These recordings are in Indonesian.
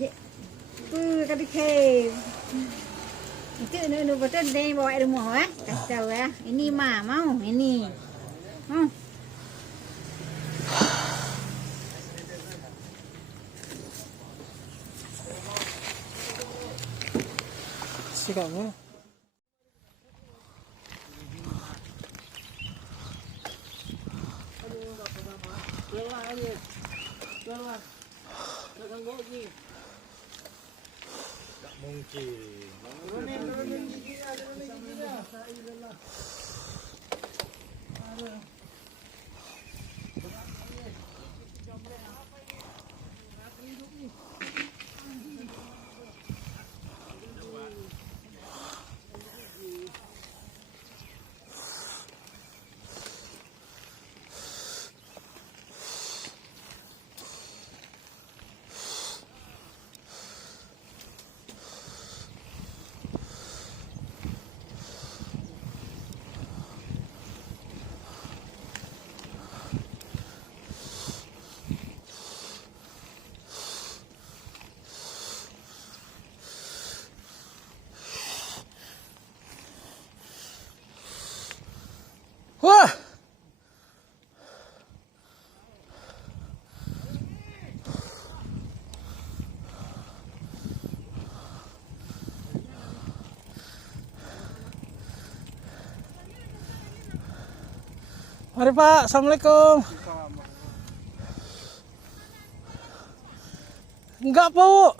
Kadi ke. Itu nu betul deh bawa rumah kasih tahu ya. Ini mah mau ini. Sikapnya. Wah. Mari Pak, Assalamualaikum. Enggak, Bu.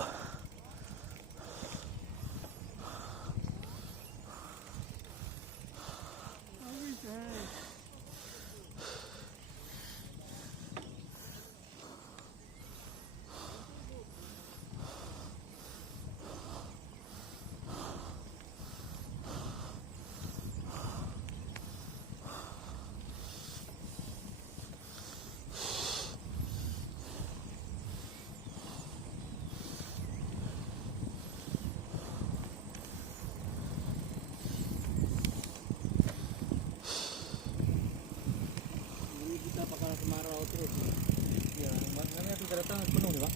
Kemarau terus ya, makanya tidak datang penuh nih Pak.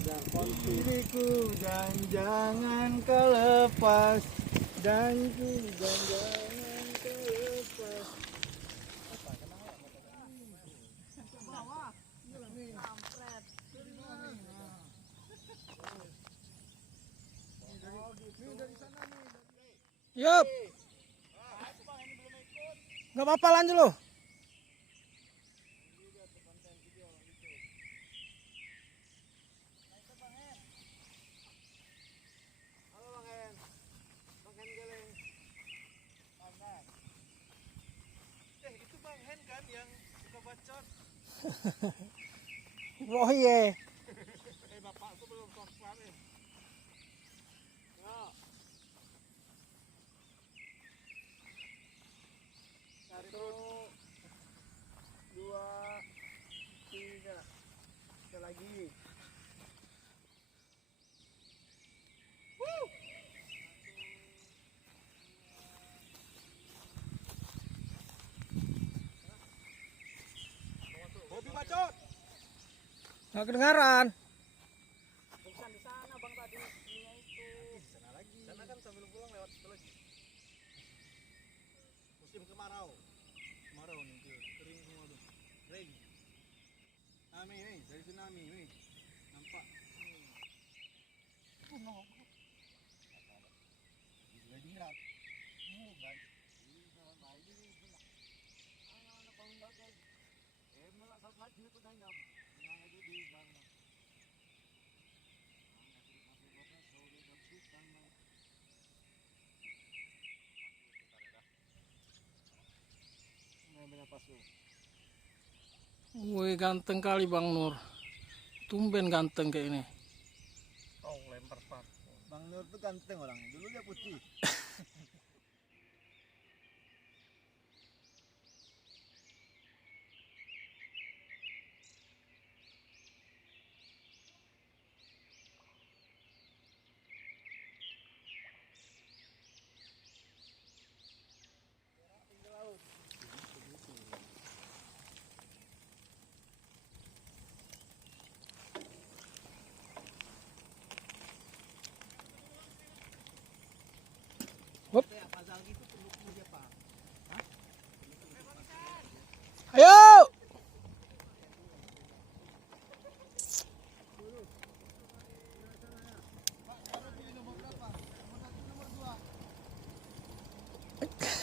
Ada diriku dan jangan kau lepas, janji dan jangan kau lepas. Yup. Nggak apa-apa, lanjut loh. Itu Bang Hen kan yang suka bacot. Oh iya. Bapakku belum kompak nih. Ya. 1, 2, 3. Sekali lagi. Hobi bacot. Nggak kedengaran. Bukan di sana Bang tadi, ininya itu. Di sana lagi. Sana kan sambil pulang lewat situ lagi. Musim kemarau. Kemarau nih tuh, kering semua tuh. Kering. Nami nih, dari tsunami nih. Nampak. Wih, ganteng kali Bang Nur. Tumben ganteng kayak ini. Oh, lempar pak. Bang Nur tuh ganteng orang. Dulu dia putih.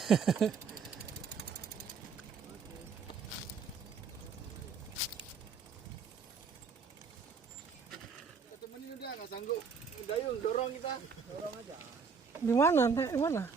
Temenin udah nggak sanggup. Dayung dorong kita. Dorong aja. Di mana? Di mana?